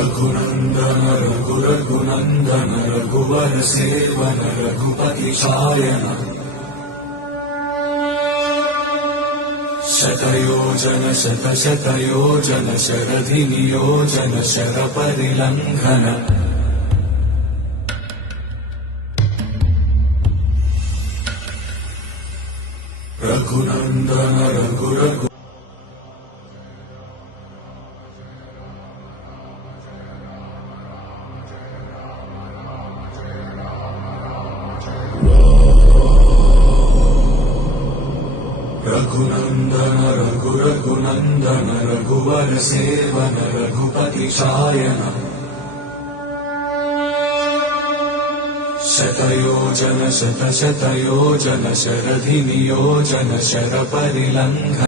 रघुनन्दन रघुरघुनन्दन रघुवर seven Raghupati Shayan शतयोजन शतशतयोजन शरधि नियोजन शरपरिलङ्घन रघुनन्दन रघुरघु रघुनन्दन रघुरघुनन्दन रघुवर seven Raghupati Shayan शतयोजन शतशतयोजन शरधि नियोजन शरपरिलङ्घन